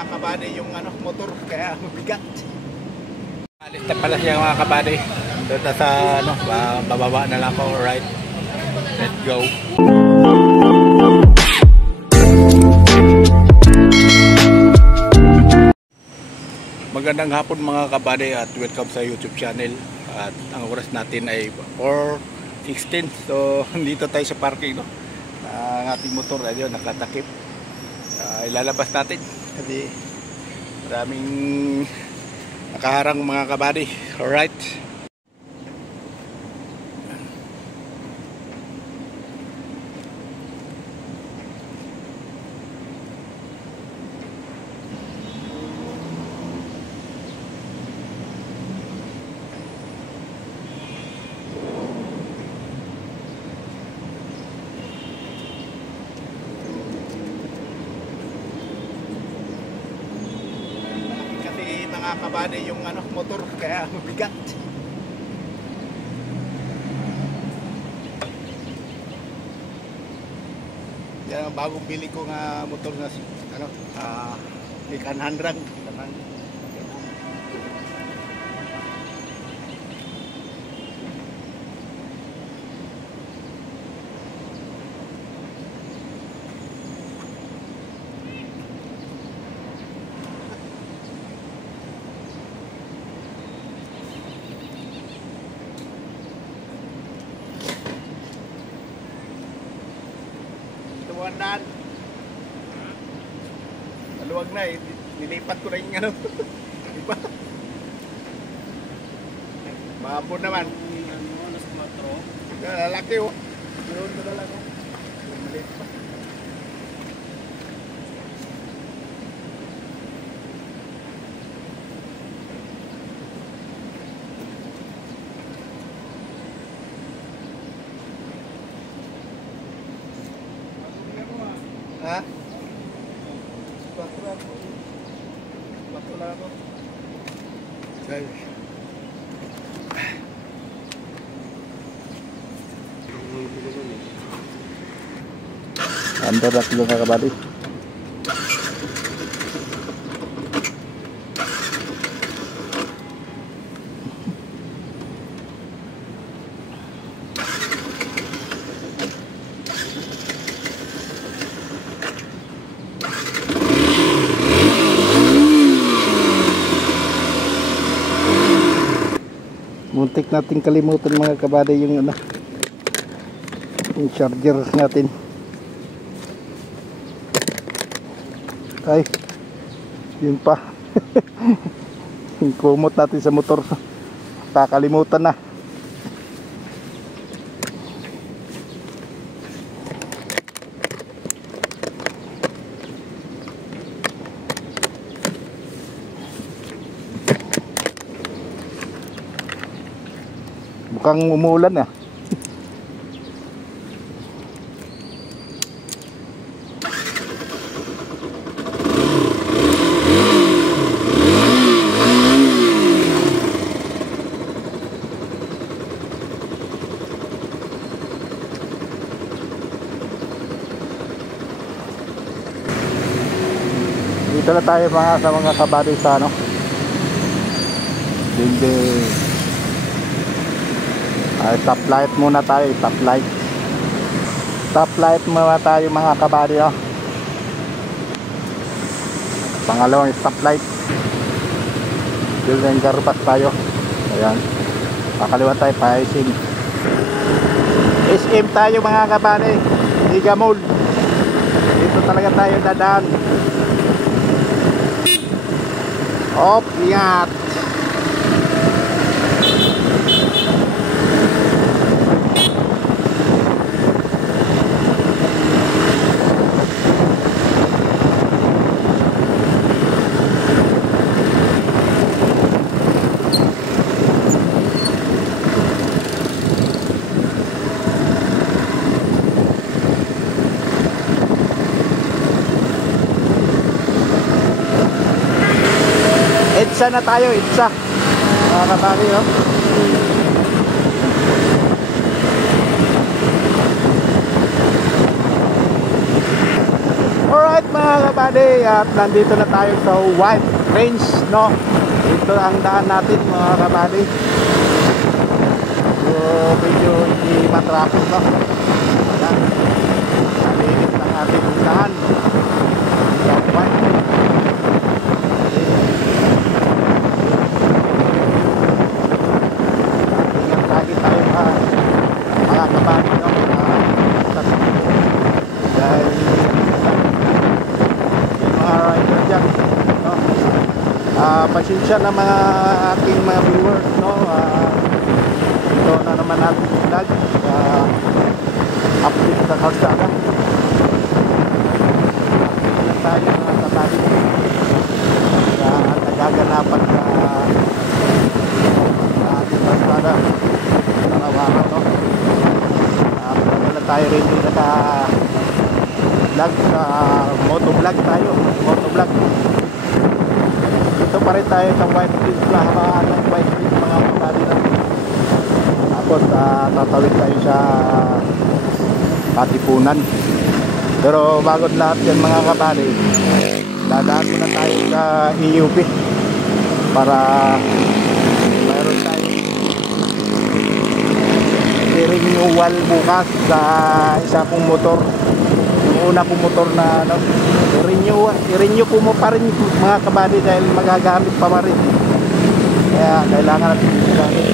mga kabady yung motor kaya mabigat. Alis na pala siya mga kabady. Doon na sa bababa na lang ako. Alright, let's go. Magandang hapon mga kabady at welcome sa YouTube channel. At ang oras natin ay 4:16. So dito tayo sa parking, no? Ang ating motor ayun nakatakip. Ilalabas natin kasi maraming nakaharang mga kabady. Alright. Mga kabady yung motor kaya mabigat. Yan ang bagong bili ko nga motor na Kanhandrang. Tuwanan. Maluwag na eh. Nilipat ko na yung diba? Mapo naman. Lalaki oh. Doon ko na lang oh. Maliit pa. Ha? Bato lang ako. Say. Under natin yung kakabali. Muntik natin kalimutan mga kabady yung yung charger natin. Ay, yun pa. Yung kumot natin sa motor kakalimutan na. Mukhang umuulan na. Dito na tayo sa mga kabady sa dingding. Top light muna tayo, top light. Top light muna tayo mga kabady, oh. Pangalawang stop light. Building garpas tayo. Ayan. Pakaliwa tayo, pa-SM. SM tayo mga kabady. Giga Mall. Dito talaga tayo dadaan. Op, ingat. EDSA na tayo, EDSA. Mga kabady, oh. Alright. Alright mga kabady, at nandito na tayo sa White Range, no? Ito ang daan natin mga kabady. So medyo hindi matraffic, no? Ayan, malinis ang ating daan sa White Range. Ingat lagi tayo mga kabady, no? Dahil mga rider dyan, no? Pasensya na mga aking mga viewers, no? Ito na naman natin vlog, update sa kalsada. Update na tayo mga kabady sa nagaganapan na ating kalsada araw-araw, no? Wala tayo rin yung vlog sa motovlog tayo, motovlog. Dito pa rin tayo sa White Range, lahabaan ng White Range mga kabady na. Tapos tatawid tayo sa Katipunan. Pero bago lahat yan mga kabady, dadaan muna tayo sa EUP para mayroon tayo renewal bukas sa isa kong motor. Una kong motor na ano, i-renew ko mo pa rin mga kabady dahil magagamit pa rin. Kaya kailangan natin gamit.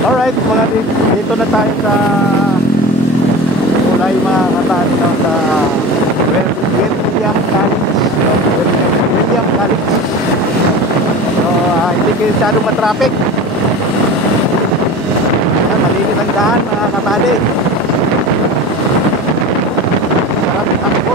Alright mga dito na tayo sa Ulay mga kabady, no? Sa William College, no? William College. So hindi masyadong matraffic. Malinis ang daan mga kabady. Sarap takbo.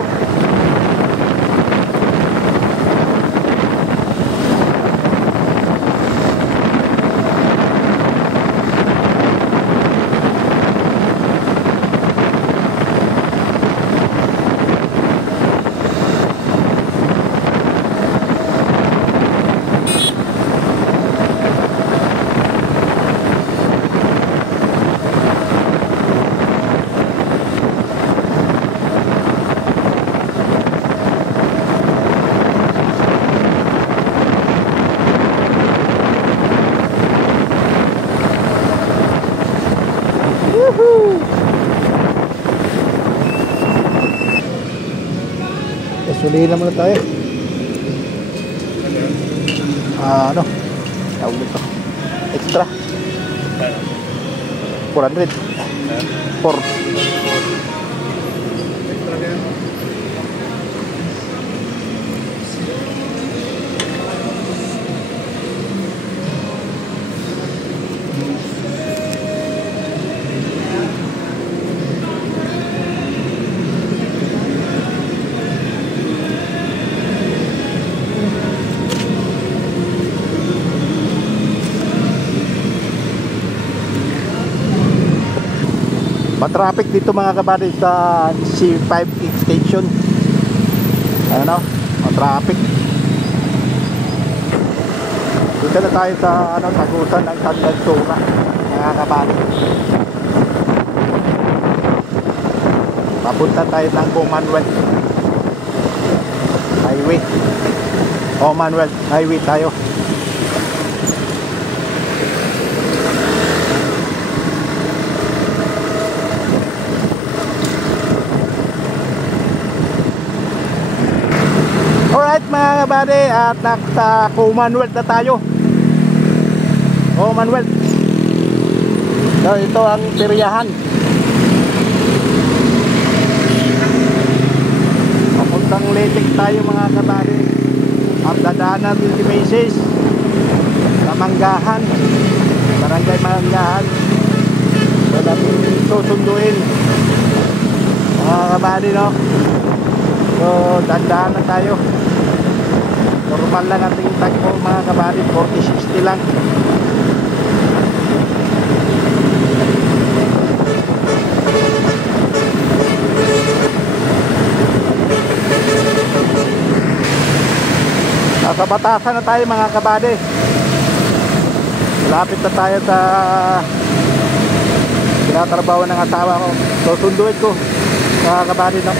Sulihin naman na tayo. Ano? Tawag nito. Extra. 400. 4. Traffic dito mga kabady sa C5 extension. Ano? Traffic. Dito na tayo sa ano, tagusan ng San Ventura mga kabady. Papunta tayo ng Commonwealth Highway. Commonwealth Highway tayo. kabady at nasa Commonwealth na tayo. Commonwealth. So ito ang peryahan. Papuntang Letik tayo mga kabady. At dadaan natin si Macy's sa Manggahan, Barangay Manggahan. So natin susunduin mga kabady, no? So dandaan na tayo. Normal lang ating tagpo mga kabady, 40-60 lang. Nasa Batasan na tayo mga kabady. Lapit na tayo sa tinatrabaho ng asawa ko. So sunduin ko mga kabady, no?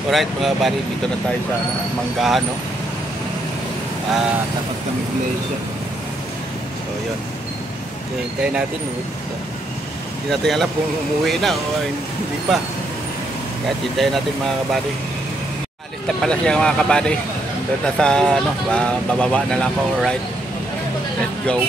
Alright mga kabady, dito na tayo sa Manggahan, no? Tapat kami Malaysia. So yun, hintayin natin. Hindi natin alam kung umuwi na o hindi pa. Kaya hintayin natin mga kabady. Alis na pala siya mga kabady. Doon na sa bababa na lang ako. Alright, let's go.